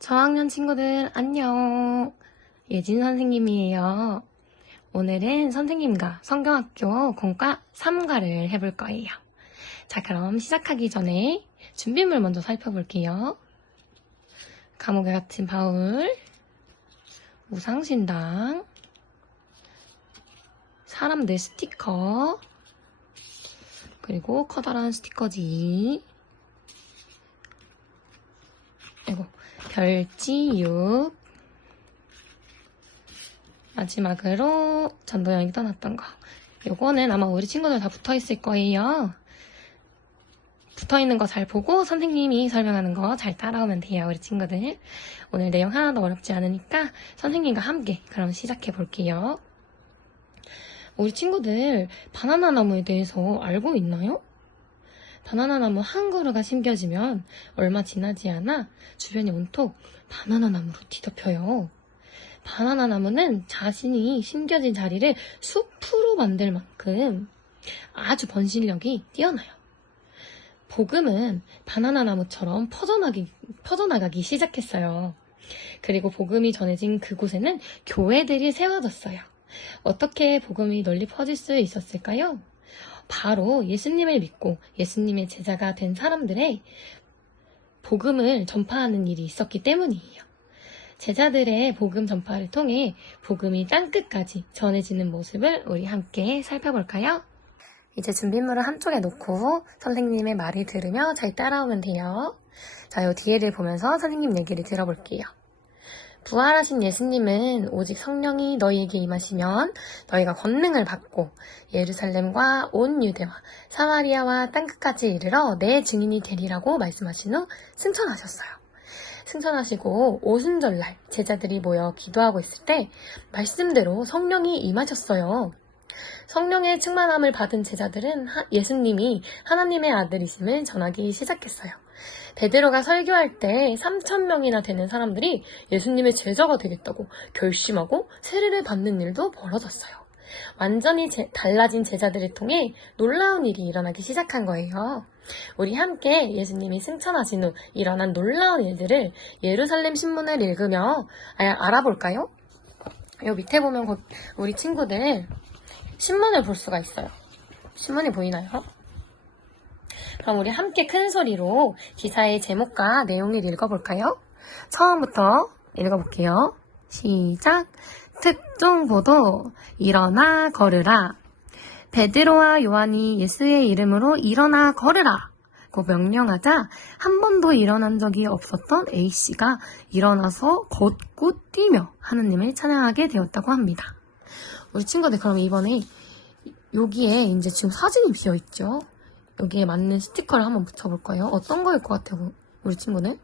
저학년 친구들 안녕. 예진 선생님이에요. 오늘은 선생님과 성경학교 공과 3과를 해볼 거예요. 자, 그럼 시작하기 전에 준비물 먼저 살펴볼게요. 감옥에 갇힌 바울, 우상신당, 사람들 스티커, 그리고 커다란 스티커지, 그리고 별지육, 마지막으로 전도연이 떠났던 거. 요거는 아마 우리 친구들 다 붙어있을 거예요. 붙어있는 거 잘 보고 선생님이 설명하는 거 잘 따라오면 돼요, 우리 친구들. 오늘 내용 하나도 어렵지 않으니까 선생님과 함께 그럼 시작해 볼게요. 우리 친구들 바나나 나무에 대해서 알고 있나요? 바나나 나무 한 그루가 심겨지면 얼마 지나지 않아 주변이 온통 바나나 나무로 뒤덮여요. 바나나 나무는 자신이 심겨진 자리를 숲으로 만들 만큼 아주 번식력이 뛰어나요. 복음은 바나나 나무처럼 퍼져나가기 시작했어요. 그리고 복음이 전해진 그곳에는 교회들이 세워졌어요. 어떻게 복음이 널리 퍼질 수 있었을까요? 바로 예수님을 믿고 예수님의 제자가 된 사람들의 복음을 전파하는 일이 있었기 때문이에요. 제자들의 복음 전파를 통해 복음이 땅끝까지 전해지는 모습을 우리 함께 살펴볼까요? 이제 준비물을 한쪽에 놓고 선생님의 말을 들으며 잘 따라오면 돼요. 자, 요 뒤에를 보면서 선생님 얘기를 들어볼게요. 부활하신 예수님은 오직 성령이 너희에게 임하시면 너희가 권능을 받고 예루살렘과 온 유대와 사마리아와 땅끝까지 이르러 내 증인이 되리라고 말씀하신 후 승천하셨어요. 승천하시고 오순절날 제자들이 모여 기도하고 있을 때 말씀대로 성령이 임하셨어요. 성령의 충만함을 받은 제자들은 예수님이 하나님의 아들이심을 전하기 시작했어요. 베드로가 설교할 때 3,000명이나 되는 사람들이 예수님의 제자가 되겠다고 결심하고 세례를 받는 일도 벌어졌어요. 완전히 달라진 제자들을 통해 놀라운 일이 일어나기 시작한 거예요. 우리 함께 예수님이 승천하신 후 일어난 놀라운 일들을 예루살렘 신문을 읽으며 알아볼까요? 요 밑에 보면 우리 친구들 신문을 볼 수가 있어요. 신문이 보이나요? 그럼 우리 함께 큰 소리로 기사의 제목과 내용을 읽어볼까요? 처음부터 읽어볼게요. 시작! 특종보도 일어나 걸으라. 베드로와 요한이 예수의 이름으로 일어나 걸으라 고 명령하자 한 번도 일어난 적이 없었던 A씨가 일어나서 걷고 뛰며 하느님을 찬양하게 되었다고 합니다. 우리 친구들 그럼 이번에 여기에 이제 지금 사진이 비어있죠? 여기에 맞는 스티커를 한번 붙여볼 거예요. 어떤 거일 것 같아요, 우리 친구는?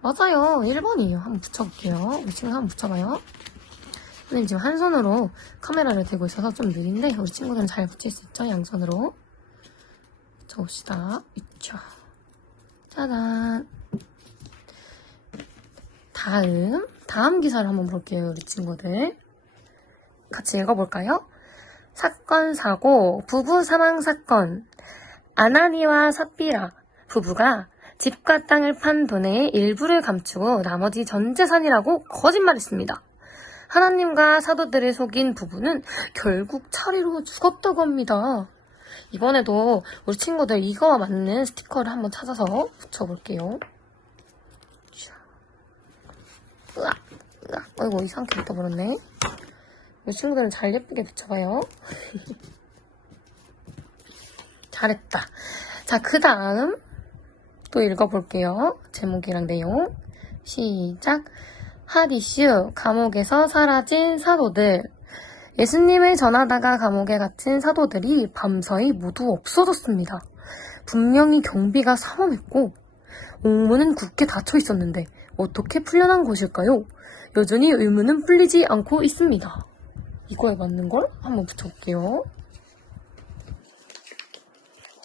맞아요. 1번이에요. 한번 붙여볼게요. 우리 친구 한번 붙여봐요. 저는 지금 한 손으로 카메라를 들고 있어서 좀 느린데 우리 친구들은 잘 붙일 수 있죠? 양손으로. 붙여봅시다. 있죠. 짜잔. 다음 기사를 한번 볼게요, 우리 친구들. 같이 읽어볼까요? 사건, 사고, 부부 사망 사건. 아나니와 삽비라 부부가 집과 땅을 판 돈의 일부를 감추고 나머지 전 재산이라고 거짓말했습니다. 하나님과 사도들을 속인 부부는 결국 차례로 죽었다고 합니다. 이번에도 우리 친구들 이거와 맞는 스티커를 한번 찾아서 붙여볼게요. 으악, 어이구, 이상하게 붙어버렸네. 우리 친구들은 잘 예쁘게 붙여봐요. 잘했다. 자, 그 다음 또 읽어볼게요. 제목이랑 내용. 시작. 하디슈, 감옥에서 사라진 사도들. 예수님을 전하다가 감옥에 갇힌 사도들이 밤사이 모두 없어졌습니다. 분명히 경비가 삼엄했고 옥문은 굳게 닫혀 있었는데 어떻게 풀려난 것일까요? 여전히 의문은 풀리지 않고 있습니다. 이거에 맞는 걸 한번 붙여볼게요.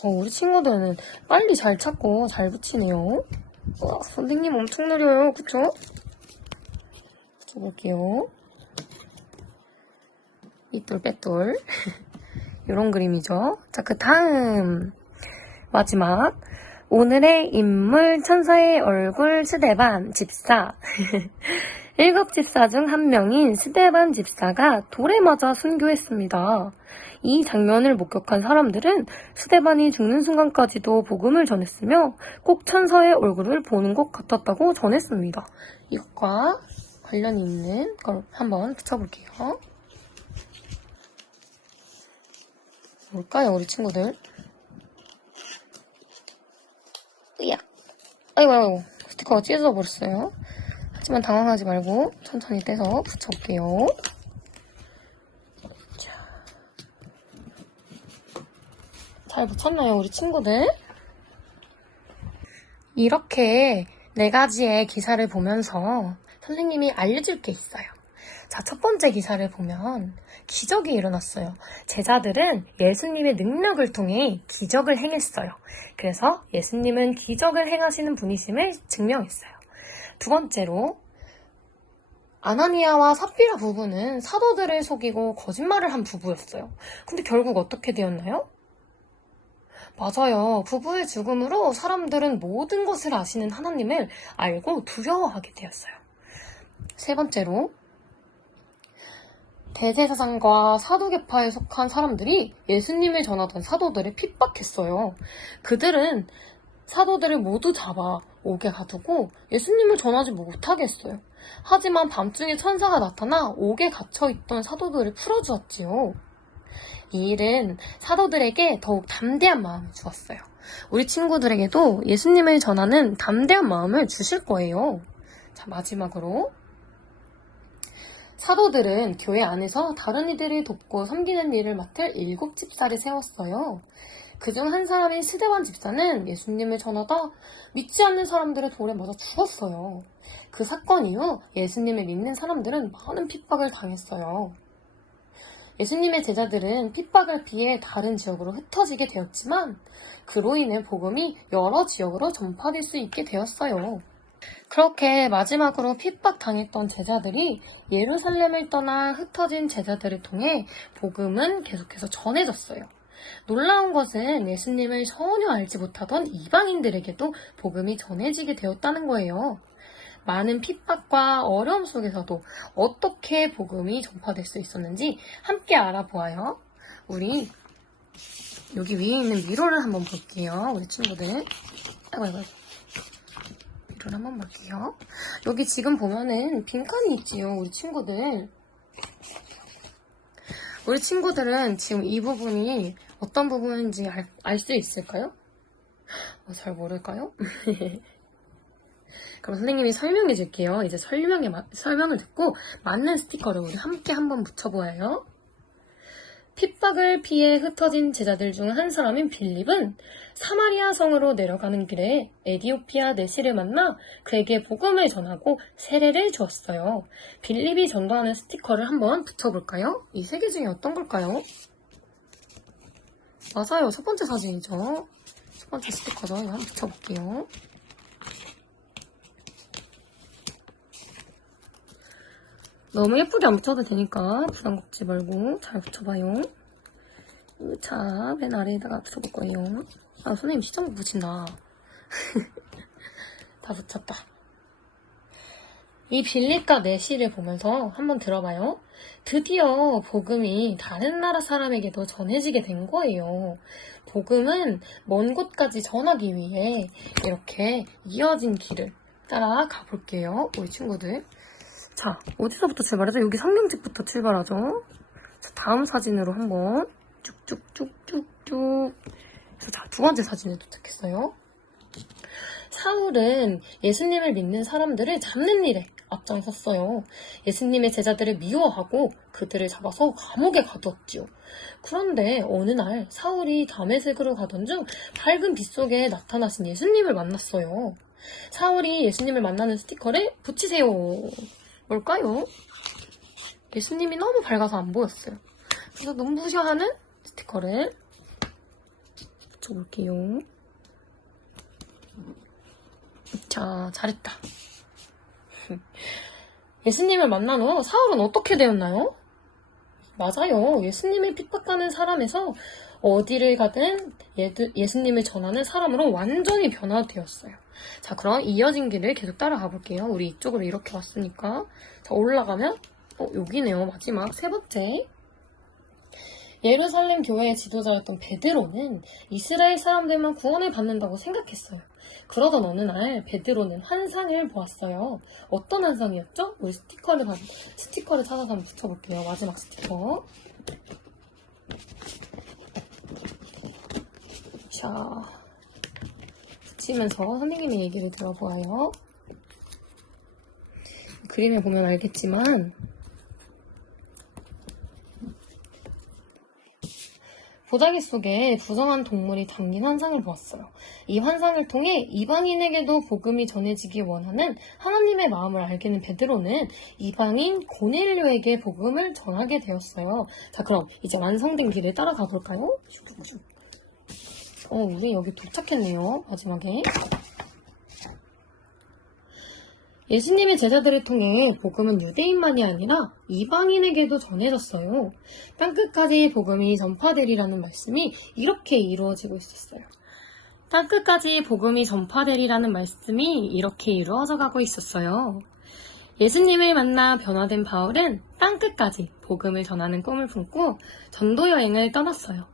우리 친구들은 빨리 잘 찾고 잘 붙이네요. 와, 선생님 엄청 느려요. 그쵸? 붙여볼게요. 삐뚤 빼뚤 이런 그림이죠. 자, 그 다음 마지막 오늘의 인물 천사의 얼굴 스데반 집사. 일곱 집사 중 한 명인 스데반 집사가 돌에 맞아 순교했습니다. 이 장면을 목격한 사람들은 스데반이 죽는 순간까지도 복음을 전했으며 꼭 천사의 얼굴을 보는 것 같았다고 전했습니다. 이것과 관련이 있는 걸 한번 붙여볼게요. 뭘까요, 우리 친구들? 으악! 아이고, 스티커가 찢어져 버렸어요. 하지만 당황하지 말고 천천히 떼서 붙여볼게요. 자, 잘 붙였나요, 우리 친구들? 이렇게 4가지의 기사를 보면서 선생님이 알려줄 게 있어요. 자, 첫 번째 기사를 보면 기적이 일어났어요. 제자들은 예수님의 능력을 통해 기적을 행했어요. 그래서 예수님은 기적을 행하시는 분이심을 증명했어요. 두 번째로 아나니아와 삽비라 부부는 사도들을 속이고 거짓말을 한 부부였어요. 근데 결국 어떻게 되었나요? 맞아요. 부부의 죽음으로 사람들은 모든 것을 아시는 하나님을 알고 두려워하게 되었어요. 세 번째로 대제사장과 사두개파에 속한 사람들이 예수님을 전하던 사도들을 핍박했어요. 그들은 사도들을 모두 잡아 옥에 가두고 예수님을 전하지 못하게 했어요. 하지만 밤중에 천사가 나타나 옥에 갇혀있던 사도들을 풀어주었지요. 이 일은 사도들에게 더욱 담대한 마음을 주었어요. 우리 친구들에게도 예수님을 전하는 담대한 마음을 주실 거예요. 자, 마지막으로 사도들은 교회 안에서 다른 이들을 돕고 섬기는 일을 맡을 7 집사를 세웠어요. 그중 한 사람인 스데반 집사는 예수님을 전하다 믿지 않는 사람들의 돌에 맞아 죽었어요. 그 사건 이후 예수님을 믿는 사람들은 많은 핍박을 당했어요. 예수님의 제자들은 핍박을 피해 다른 지역으로 흩어지게 되었지만 그로 인해 복음이 여러 지역으로 전파될 수 있게 되었어요. 그렇게 마지막으로 핍박당했던 제자들이 예루살렘을 떠나 흩어진 제자들을 통해 복음은 계속해서 전해졌어요. 놀라운 것은 예수님을 전혀 알지 못하던 이방인들에게도 복음이 전해지게 되었다는 거예요. 많은 핍박과 어려움 속에서도 어떻게 복음이 전파될 수 있었는지 함께 알아보아요. 우리 여기 위에 있는 미로를 한번 볼게요. 우리 친구들. 아이고. 미로를 한번 볼게요. 여기 지금 보면은 빈칸이 있지요. 우리 친구들. 우리 친구들은 지금 이 부분이 어떤 부분인지 알 수 있을까요? 잘 모를까요? 그럼 선생님이 설명해 줄게요. 이제 설명을 듣고 맞는 스티커를 우리 함께 한번 붙여보아요. 핍박을 피해 흩어진 제자들 중 한 사람인 빌립은 사마리아 성으로 내려가는 길에 에디오피아 내시를 만나 그에게 복음을 전하고 세례를 주었어요. 빌립이 전도하는 스티커를 한번 붙여볼까요? 이 3개 중에 어떤 걸까요? 맞아요. 첫 번째 사진이죠. 첫 번째 스티커죠. 이거 한번 붙여볼게요. 너무 예쁘게 안 붙여도 되니까 부담 갖지 말고 잘 붙여봐요. 자, 맨 아래에다가 붙여볼 거예요. 아, 선생님 시청 붙인다. 다 붙였다. 이 빌립과 내시를 보면서 한번 들어봐요. 드디어 복음이 다른 나라 사람에게도 전해지게 된 거예요. 복음은 먼 곳까지 전하기 위해 이렇게 이어진 길을 따라가 볼게요. 우리 친구들. 자, 어디서부터 출발하죠? 여기 성경책부터 출발하죠. 자, 다음 사진으로 한번 쭉쭉쭉쭉쭉. 자, 2번째 사진에 도착했어요. 사울은 예수님을 믿는 사람들을 잡는 일에 앞장섰어요. 예수님의 제자들을 미워하고 그들을 잡아서 감옥에 가두었지요. 그런데 어느 날 사울이 다메섹으로 가던 중 밝은 빛 속에 나타나신 예수님을 만났어요. 사울이 예수님을 만나는 스티커를 붙이세요. 뭘까요? 예수님이 너무 밝아서 안 보였어요. 그래서 눈부셔하는 스티커를 붙여볼게요. 자, 잘했다. 예수님을 만난 후 사울은 어떻게 되었나요? 맞아요. 예수님을 핍박하는 사람에서 어디를 가든 예수님을 전하는 사람으로 완전히 변화되었어요. 자, 그럼 이어진 길을 계속 따라가 볼게요. 우리 이쪽으로 이렇게 왔으니까. 자, 올라가면 여기네요. 마지막 세 번째. 예루살렘 교회의 지도자였던 베드로는 이스라엘 사람들만 구원을 받는다고 생각했어요. 그러던 어느 날 베드로는 환상을 보았어요. 어떤 환상이었죠? 우리 스티커를 찾아서 한번 붙여볼게요. 마지막 스티커. 자, 붙이면서 선생님의 얘기를 들어보아요. 그림에 보면 알겠지만 보자기 속에 부정한 동물이 담긴 환상을 보았어요. 이 환상을 통해 이방인에게도 복음이 전해지기 원하는 하나님의 마음을 알게 된 베드로는 이방인 고넬료에게 복음을 전하게 되었어요. 자, 그럼 이제 완성된 길을 따라가 볼까요? 우리 여기 도착했네요. 마지막에. 예수님의 제자들을 통해 복음은 유대인만이 아니라 이방인에게도 전해졌어요. 땅끝까지 복음이 전파되리라는 말씀이 이렇게 이루어지고 있었어요. 땅끝까지 복음이 전파되리라는 말씀이 이렇게 이루어져 가고 있었어요. 예수님을 만나 변화된 바울은 땅끝까지 복음을 전하는 꿈을 품고 전도 여행을 떠났어요.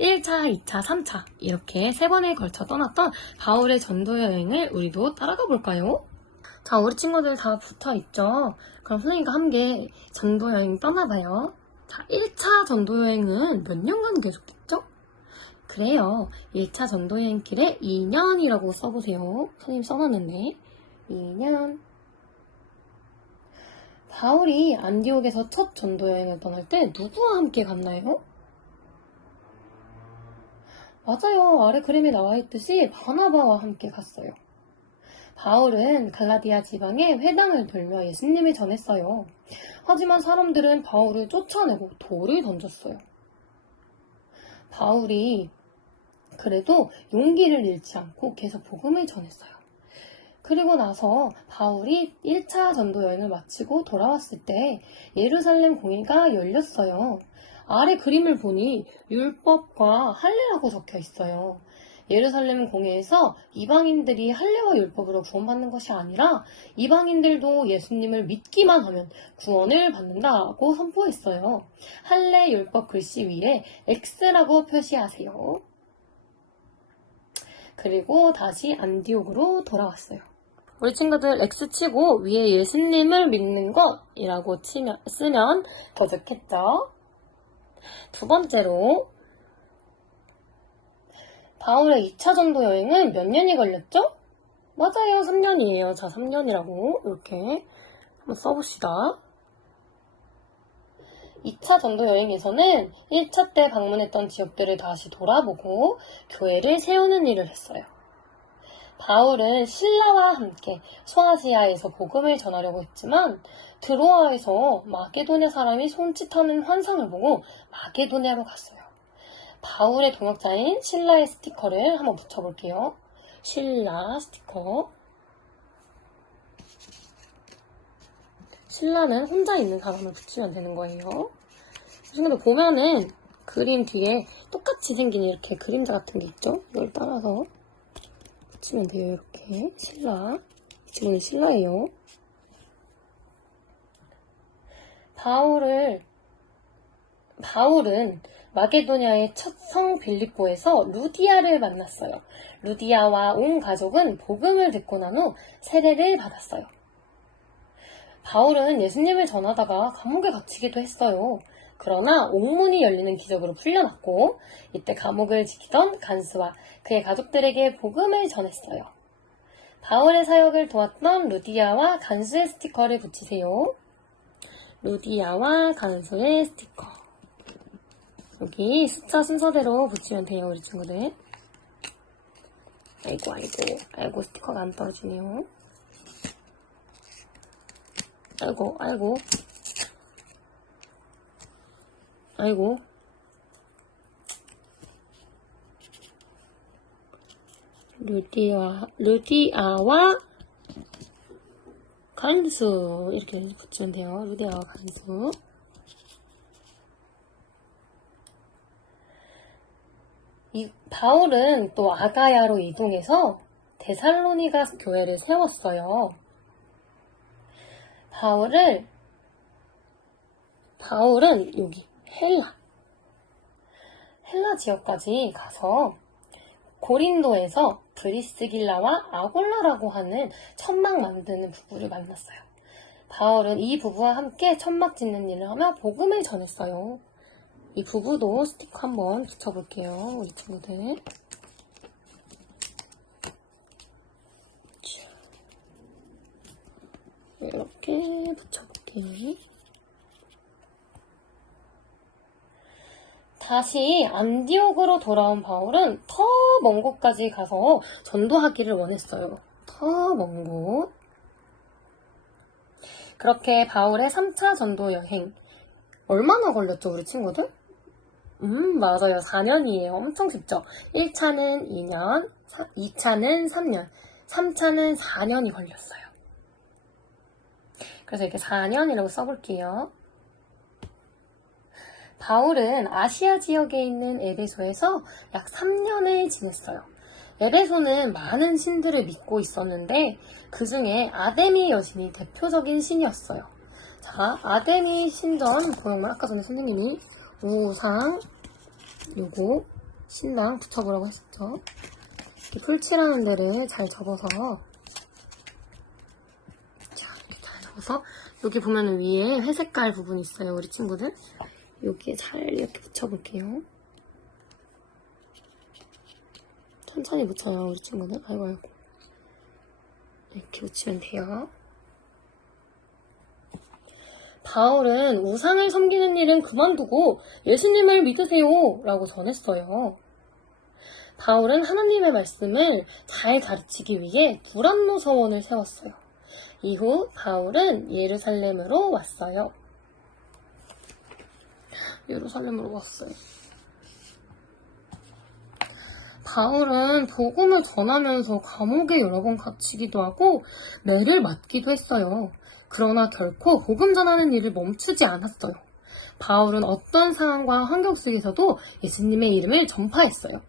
1차, 2차, 3차 이렇게 3번에 걸쳐 떠났던 바울의 전도 여행을 우리도 따라가 볼까요? 자, 우리 친구들 다 붙어있죠? 그럼 선생님과 함께 전도여행 떠나봐요. 자, 1차 전도여행은 몇 년간 계속됐죠? 그래요. 1차 전도여행 길에 2년이라고 써보세요. 선생님 써놨는데 2년. 바울이 안디옥에서 첫 전도여행을 떠날 때 누구와 함께 갔나요? 맞아요. 아래 그림에 나와있듯이 바나바와 함께 갔어요. 바울은 갈라디아 지방에 회당을 돌며 예수님을 전했어요. 하지만 사람들은 바울을 쫓아내고 돌을 던졌어요. 바울이 그래도 용기를 잃지 않고 계속 복음을 전했어요. 그리고 나서 바울이 1차 전도 여행을 마치고 돌아왔을 때 예루살렘 공회가 열렸어요. 아래 그림을 보니 율법과 할례라고 적혀 있어요. 예루살렘 공회에서 이방인들이 할례와 율법으로 구원받는 것이 아니라 이방인들도 예수님을 믿기만 하면 구원을 받는다고 선포했어요. 할례 율법 글씨 위에 X라고 표시하세요. 그리고 다시 안디옥으로 돌아왔어요. 우리 친구들 X 치고 위에 예수님을 믿는 것이라고 쓰면 더 좋겠죠? 두 번째로 바울의 2차 전도 여행은 몇 년이 걸렸죠? 맞아요. 3년이에요. 자, 3년이라고 이렇게 한번 써봅시다. 2차 전도 여행에서는 1차 때 방문했던 지역들을 다시 돌아보고 교회를 세우는 일을 했어요. 바울은 신라와 함께 소아시아에서 복음을 전하려고 했지만 드로아에서 마게도냐 사람이 손짓하는 환상을 보고 마게도냐로 갔어요. 바울의 동역자인 신라의 스티커를 한번 붙여볼게요. 신라 스티커. 신라는 혼자 있는 사람을 붙이면 되는 거예요. 근데 보면은 그림 뒤에 똑같이 생긴 이렇게 그림자 같은 게 있죠? 이걸 따라서 붙이면 돼요. 이렇게. 신라. 이 친구는 신라예요. 바울은 마게도냐의 첫 성 빌립보에서 루디아를 만났어요. 루디아와 온 가족은 복음을 듣고 난 후 세례를 받았어요. 바울은 예수님을 전하다가 감옥에 갇히기도 했어요. 그러나 옥문이 열리는 기적으로 풀려났고 이때 감옥을 지키던 간수와 그의 가족들에게 복음을 전했어요. 바울의 사역을 도왔던 루디아와 간수의 스티커를 붙이세요. 루디아와 간수의 스티커. 여기 숫자 순서대로 붙이면 돼요, 우리 친구들. 아이고, 스티커가 안 떨어지네요. 아이고. 루디아와 간수 이렇게 붙이면 돼요. 루디아와 간수. 이 바울은 또 아가야로 이동해서 데살로니가 교회를 세웠어요. 바울은 여기 헬라 지역까지 가서 고린도에서 브리스길라와 아골라라고 하는 천막 만드는 부부를 만났어요. 바울은 이 부부와 함께 천막 짓는 일을 하며 복음을 전했어요. 이 부부도 스티커 한번 붙여볼게요. 우리 친구들. 이렇게 붙여볼게요. 다시 안디옥으로 돌아온 바울은 더 먼 곳까지 가서 전도하기를 원했어요. 더 먼 곳. 그렇게 바울의 3차 전도 여행. 얼마나 걸렸죠, 우리 친구들? 맞아요. 4년이에요. 엄청 쉽죠? 1차는 2년, 2차는 3년, 3차는 4년이 걸렸어요. 그래서 이렇게 4년이라고 써볼게요. 바울은 아시아 지역에 있는 에베소에서 약 3년을 지냈어요. 에베소는 많은 신들을 믿고 있었는데 그 중에 아데미 여신이 대표적인 신이었어요. 자, 아데미 신전 보형물 아까 전에 선생님이 우상 요거 신당 붙여보라고 했었죠. 이렇게 풀칠하는 데를 잘 접어서 자, 이렇게 잘 접어서 여기 보면 위에 회색깔 부분이 있어요, 우리 친구들. 여기에 잘 이렇게 붙여볼게요. 천천히 붙여요, 우리 친구들. 아이고. 이렇게 붙이면 돼요. 바울은 우상을 섬기는 일은 그만두고 예수님을 믿으세요 라고 전했어요. 바울은 하나님의 말씀을 잘 가르치기 위해 두란노 서원을 세웠어요. 이후 바울은 예루살렘으로 왔어요. 바울은 복음을 전하면서 감옥에 여러 번 갇히기도 하고 매를 맞기도 했어요. 그러나 결코 복음 전하는 일을 멈추지 않았어요. 바울은 어떤 상황과 환경 속에서도 예수님의 이름을 전파했어요.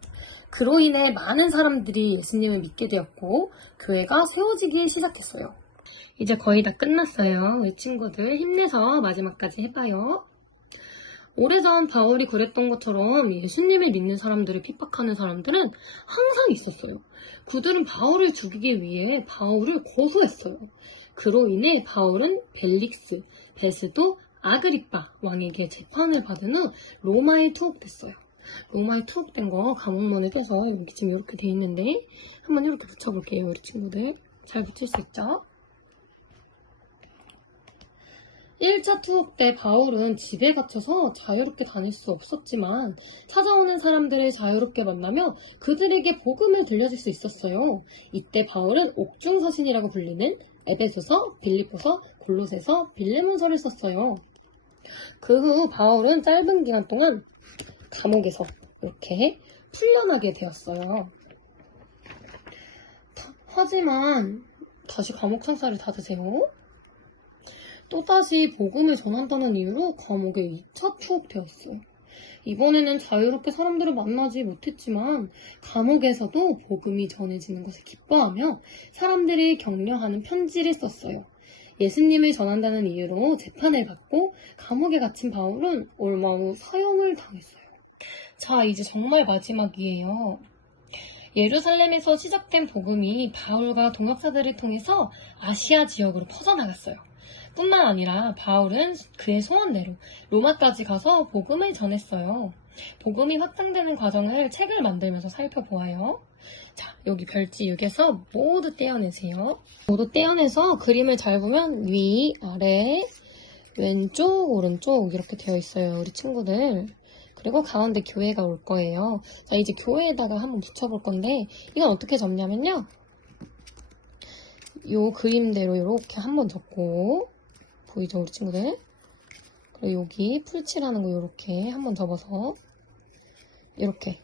그로 인해 많은 사람들이 예수님을 믿게 되었고 교회가 세워지기 시작했어요. 이제 거의 다 끝났어요. 우리 친구들 힘내서 마지막까지 해봐요. 오래전 바울이 그랬던 것처럼 예수님을 믿는 사람들을 핍박하는 사람들은 항상 있었어요. 그들은 바울을 죽이기 위해 바울을 고소했어요. 그로 인해 바울은 벨릭스, 베스도, 아그리빠 왕에게 재판을 받은 후 로마에 투옥됐어요. 로마에 투옥된 거 감옥문에 떼서 여기 지금 이렇게 돼 있는데 한번 이렇게 붙여볼게요, 우리 친구들. 잘 붙일 수 있죠? 1차 투옥 때 바울은 집에 갇혀서 자유롭게 다닐 수 없었지만 찾아오는 사람들을 자유롭게 만나며 그들에게 복음을 들려줄 수 있었어요. 이때 바울은 옥중서신이라고 불리는 에베소서, 빌립보서, 골로새서, 빌레몬서를 썼어요. 그 후 바울은 짧은 기간 동안 감옥에서 이렇게 풀려나게 되었어요. 하지만 다시 감옥 창살을 닫으세요. 또다시 복음을 전한다는 이유로 감옥에 2차 투옥되었어요. 이번에는 자유롭게 사람들을 만나지 못했지만 감옥에서도 복음이 전해지는 것을 기뻐하며 사람들이 격려하는 편지를 썼어요. 예수님을 전한다는 이유로 재판을 받고 감옥에 갇힌 바울은 얼마 후 사형을 당했어요. 자, 이제 정말 마지막이에요. 예루살렘에서 시작된 복음이 바울과 동역자들을 통해서 아시아 지역으로 퍼져나갔어요. 뿐만 아니라 바울은 그의 소원대로 로마까지 가서 복음을 전했어요. 복음이 확장되는 과정을 책을 만들면서 살펴보아요. 자, 여기 별지 6에서 모두 떼어내세요. 모두 떼어내서 그림을 잘 보면 위, 아래, 왼쪽, 오른쪽 이렇게 되어 있어요, 우리 친구들. 그리고 가운데 교회가 올 거예요. 자, 이제 교회에다가 한번 붙여볼 건데 이건 어떻게 접냐면요. 요 그림대로 이렇게 한번 접고 보이죠, 우리 친구들? 그리고 여기 풀칠하는 거 이렇게 한번 접어서 이렇게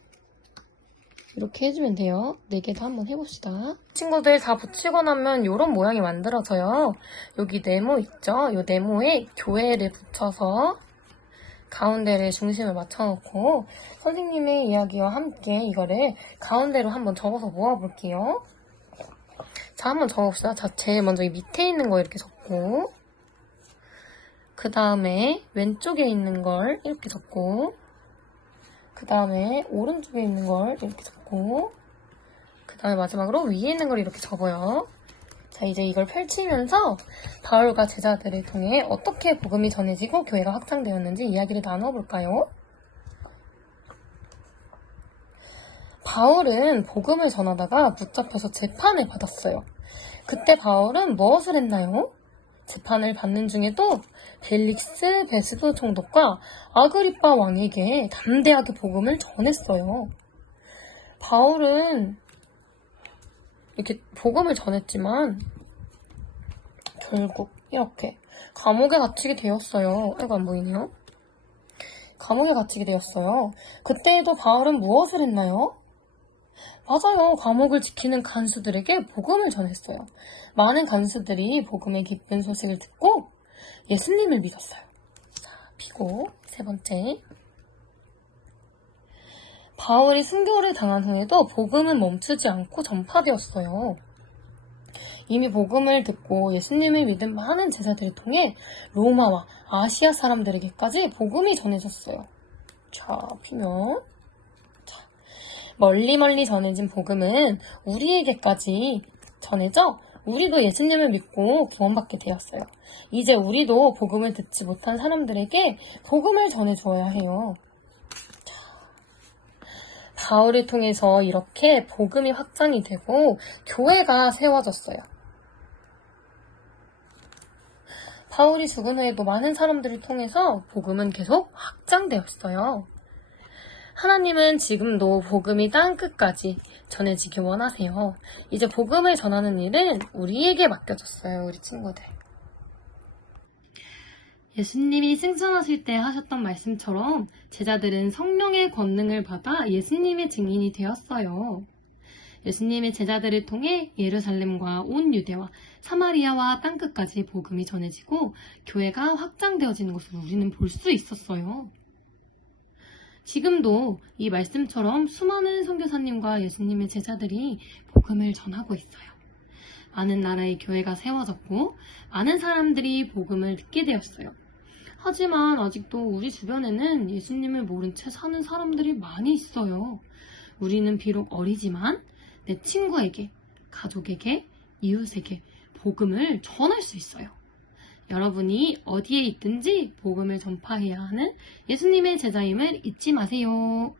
해주면 돼요. 4개 다 한번 해봅시다. 친구들 다 붙이고 나면 이런 모양이 만들어져요. 여기 네모 있죠? 이 네모에 교회를 붙여서 가운데를 중심을 맞춰놓고 선생님의 이야기와 함께 이거를 가운데로 한번 접어서 모아볼게요. 자, 한번 적어봅시다. 자, 제일 먼저 이 밑에 있는 거 이렇게 적고, 그 다음에 왼쪽에 있는 걸 이렇게 적고, 그 다음에 오른쪽에 있는 걸 이렇게 적고, 그 다음에 마지막으로 위에 있는 걸 이렇게 접어요. 자, 이제 이걸 펼치면서 바울과 제자들을 통해 어떻게 복음이 전해지고 교회가 확장되었는지 이야기를 나눠볼까요? 바울은 복음을 전하다가 붙잡혀서 재판을 받았어요. 그때 바울은 무엇을 했나요? 재판을 받는 중에도 벨릭스 베스도 총독과 아그리빠 왕에게 담대하게 복음을 전했어요. 바울은 이렇게 복음을 전했지만 결국 이렇게 감옥에 갇히게 되었어요. 이거 안 보이네요? 감옥에 갇히게 되었어요. 그때에도 바울은 무엇을 했나요? 맞아요. 감옥을 지키는 간수들에게 복음을 전했어요. 많은 간수들이 복음의 기쁜 소식을 듣고 예수님을 믿었어요. 자, 피고 세 번째. 바울이 순교를 당한 후에도 복음은 멈추지 않고 전파되었어요. 이미 복음을 듣고 예수님을 믿은 많은 제자들을 통해 로마와 아시아 사람들에게까지 복음이 전해졌어요. 자, 피면. 자, 멀리 전해진 복음은 우리에게까지 전해져 우리도 예수님을 믿고 구원받게 되었어요. 이제 우리도 복음을 듣지 못한 사람들에게 복음을 전해주어야 해요. 바울을 통해서 이렇게 복음이 확장이 되고 교회가 세워졌어요. 바울이 죽은 후에도 많은 사람들을 통해서 복음은 계속 확장되었어요. 하나님은 지금도 복음이 땅끝까지 전해지길 원하세요. 이제 복음을 전하는 일은 우리에게 맡겨졌어요, 우리 친구들. 예수님이 승천하실 때 하셨던 말씀처럼 제자들은 성령의 권능을 받아 예수님의 증인이 되었어요. 예수님의 제자들을 통해 예루살렘과 온 유대와 사마리아와 땅끝까지 복음이 전해지고 교회가 확장되어지는 것을 우리는 볼 수 있었어요. 지금도 이 말씀처럼 수많은 선교사님과 예수님의 제자들이 복음을 전하고 있어요. 많은 나라의 교회가 세워졌고 많은 사람들이 복음을 듣게 되었어요. 하지만 아직도 우리 주변에는 예수님을 모른 채 사는 사람들이 많이 있어요. 우리는 비록 어리지만 내 친구에게, 가족에게, 이웃에게 복음을 전할 수 있어요. 여러분이 어디에 있든지 복음을 전파해야 하는 예수님의 제자임을 잊지 마세요.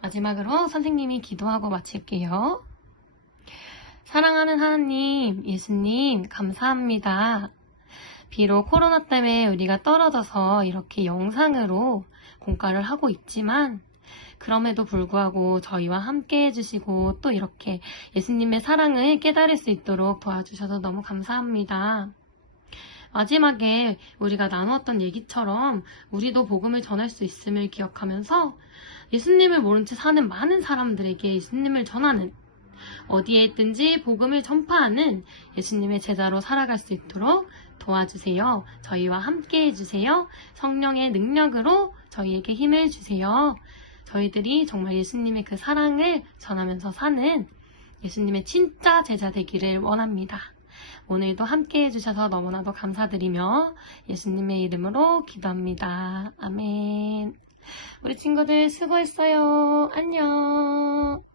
마지막으로 선생님이 기도하고 마칠게요. 사랑하는 하나님, 예수님 감사합니다. 비록 코로나 때문에 우리가 떨어져서 이렇게 영상으로 공과를 하고 있지만 그럼에도 불구하고 저희와 함께 해주시고 또 이렇게 예수님의 사랑을 깨달을 수 있도록 도와주셔서 너무 감사합니다. 마지막에 우리가 나누었던 얘기처럼 우리도 복음을 전할 수 있음을 기억하면서 예수님을 모른 채 사는 많은 사람들에게 예수님을 전하는 어디에 있든지 복음을 전파하는 예수님의 제자로 살아갈 수 있도록 도와주세요. 저희와 함께 해주세요. 성령의 능력으로 저희에게 힘을 주세요. 저희들이 정말 예수님의 그 사랑을 전하면서 사는 예수님의 진짜 제자 되기를 원합니다. 오늘도 함께 해주셔서 너무나도 감사드리며 예수님의 이름으로 기도합니다. 아멘. 우리 친구들 수고했어요. 안녕.